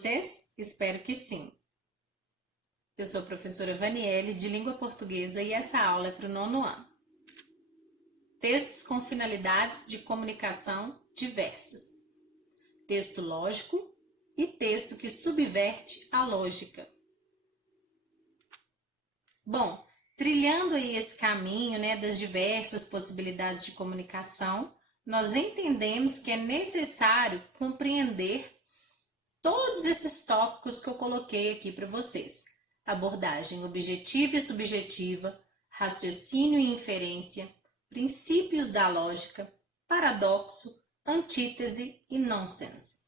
vocês? Espero que sim. Eu sou a professora Vaniele, de Língua Portuguesa, e essa aula é para o 9º ano. Textos com finalidades de comunicação diversas. Texto lógico e texto que subverte a lógica. Bom, trilhando aí esse caminho, das diversas possibilidades de comunicação, nós entendemos que é necessário compreender todos esses tópicos que eu coloquei aqui para vocês. Abordagem objetiva e subjetiva, raciocínio e inferência, princípios da lógica, paradoxo, antítese e nonsense.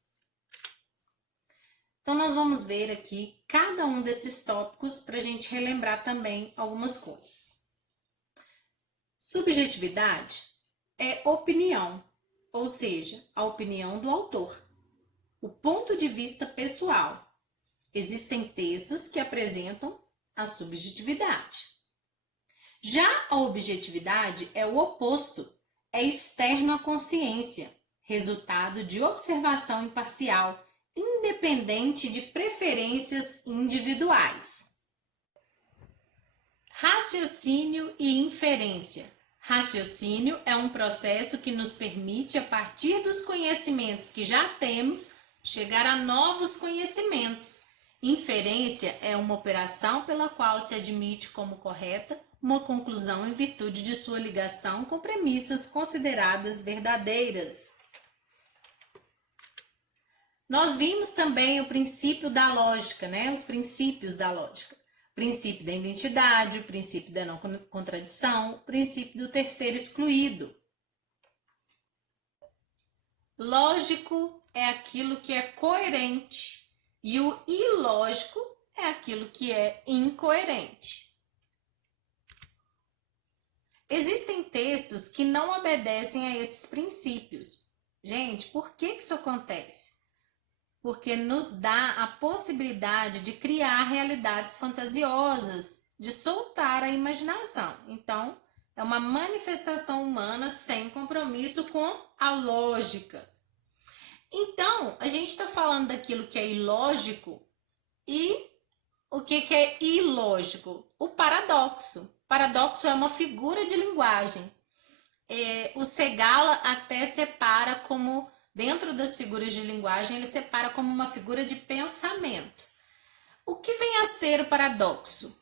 Então, nós vamos ver aqui cada um desses tópicos para a gente relembrar também algumas coisas. Subjetividade é opinião, ou seja, a opinião do autor, o ponto de vista pessoal. Existem textos que apresentam a subjetividade. Já a objetividade é o oposto, é externo à consciência, resultado de observação imparcial, independente de preferências individuais. Raciocínio e inferência. Raciocínio é um processo que nos permite, a partir dos conhecimentos que já temos, chegar a novos conhecimentos. Inferência é uma operação pela qual se admite como correta uma conclusão em virtude de sua ligação com premissas consideradas verdadeiras. Nós vimos também o princípio da lógica, os princípios da lógica. O princípio da identidade, o princípio da não contradição, o princípio do terceiro excluído. Lógico é aquilo que é coerente e o ilógico é aquilo que é incoerente. Existem textos que não obedecem a esses princípios. Gente, por que isso acontece? Porque nos dá a possibilidade de criar realidades fantasiosas, de soltar a imaginação. Então, é uma manifestação humana sem compromisso com a lógica. Então, a gente está falando daquilo que é ilógico e o que é ilógico? O paradoxo. Paradoxo é uma figura de linguagem. O Segala até separa como, dentro das figuras de linguagem, ele separa como uma figura de pensamento. O que vem a ser o paradoxo?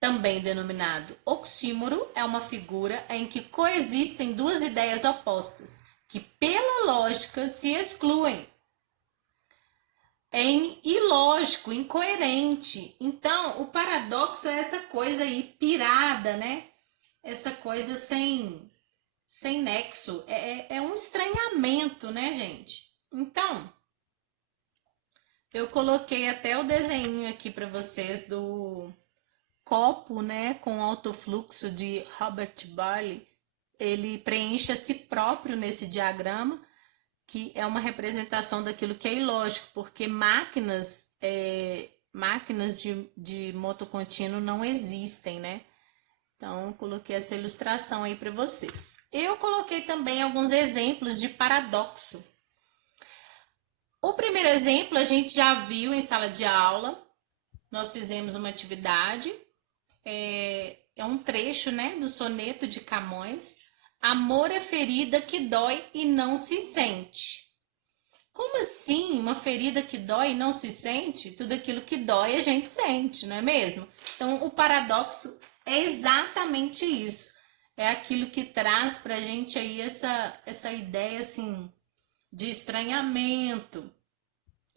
Também denominado oxímoro, é uma figura em que coexistem duas ideias opostas, que pela lógica se excluem. É ilógico, incoerente. Então, o paradoxo é essa coisa aí pirada, Essa coisa sem nexo. É um estranhamento, gente? Então, eu coloquei até o desenho aqui para vocês do copo, com alto fluxo de Robert Boyle. Ele preenche a si próprio nesse diagrama, que é uma representação daquilo que é ilógico, porque máquinas de moto contínuo não existem, Então, eu coloquei essa ilustração aí para vocês. Eu coloquei também alguns exemplos de paradoxo. O primeiro exemplo a gente já viu em sala de aula. Nós fizemos uma atividade, é um trecho, do soneto de Camões. Amor é ferida que dói e não se sente. Como assim uma ferida que dói e não se sente? Tudo aquilo que dói a gente sente, não é mesmo? Então, o paradoxo é exatamente isso. É aquilo que traz pra gente aí essa ideia, assim, de estranhamento.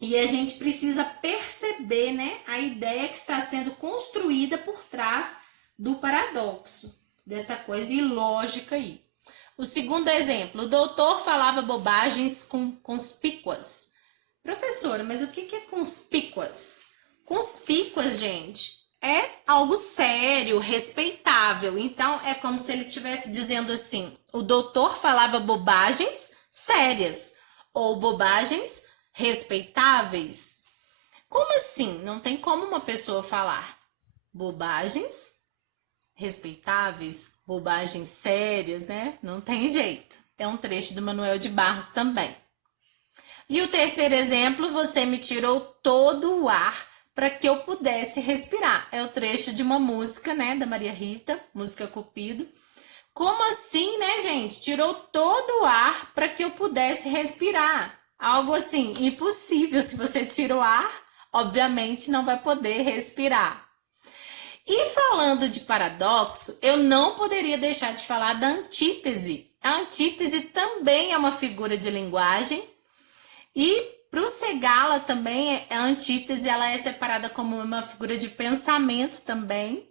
E a gente precisa perceber, a ideia que está sendo construída por trás do paradoxo, dessa coisa ilógica aí. O segundo exemplo, o doutor falava bobagens conspícuas. Professora, mas o que é conspícuas? Conspícuas, gente, é algo sério, respeitável. Então, é como se ele estivesse dizendo assim, o doutor falava bobagens sérias ou bobagens respeitáveis. Como assim? Não tem como uma pessoa falar bobagens respeitáveis, bobagens sérias, Não tem jeito. É um trecho do Manuel de Barros também. E o terceiro exemplo, você me tirou todo o ar para que eu pudesse respirar. É o trecho de uma música, né, da Maria Rita, música Cupido. Como assim, né, gente? Tirou todo o ar para que eu pudesse respirar. Algo assim, impossível. Se você tira o ar, obviamente não vai poder respirar. E falando de paradoxo, eu não poderia deixar de falar da antítese. A antítese também é uma figura de linguagem e para o Segala também a antítese ela é separada como uma figura de pensamento também.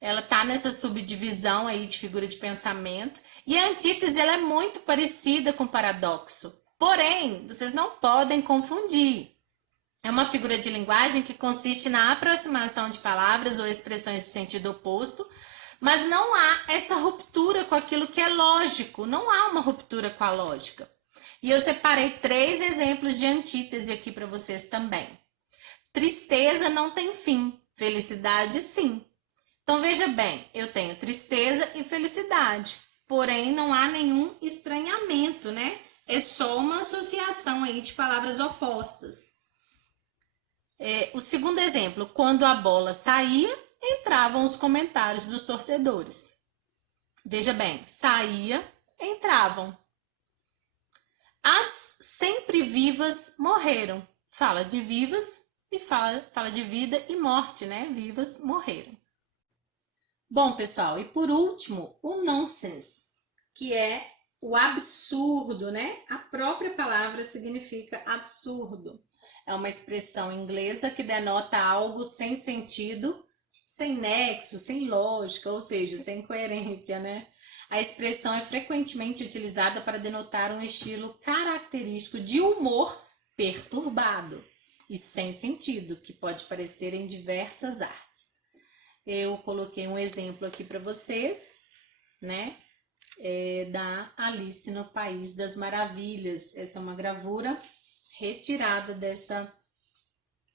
Ela tá nessa subdivisão aí de figura de pensamento. E a antítese ela é muito parecida com o paradoxo. Porém, vocês não podem confundir. É uma figura de linguagem que consiste na aproximação de palavras ou expressões de sentido oposto, mas não há essa ruptura com aquilo que é lógico, não há uma ruptura com a lógica. E eu separei 3 exemplos de antítese aqui para vocês também. Tristeza não tem fim, felicidade sim. Então veja bem, eu tenho tristeza e felicidade, porém não há nenhum estranhamento, né? É só uma associação aí de palavras opostas. O segundo exemplo, quando a bola saía, entravam os comentários dos torcedores. Veja bem, saía, entravam. As sempre vivas morreram. Fala de vivas e fala de vida e morte, né? Vivas morreram. Bom, pessoal, e por último, o nonsense, que é o absurdo, né? A própria palavra significa absurdo. É uma expressão inglesa que denota algo sem sentido, sem nexo, sem lógica, ou seja, sem coerência, né? A expressão é frequentemente utilizada para denotar um estilo característico de humor perturbado e sem sentido, que pode aparecer em diversas artes. Eu coloquei um exemplo aqui para vocês, né? Da Alice no País das Maravilhas. Essa é uma gravura retirada dessa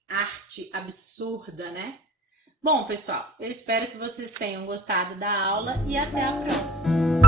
arte absurda, né? Bom, pessoal, eu espero que vocês tenham gostado da aula e até a próxima!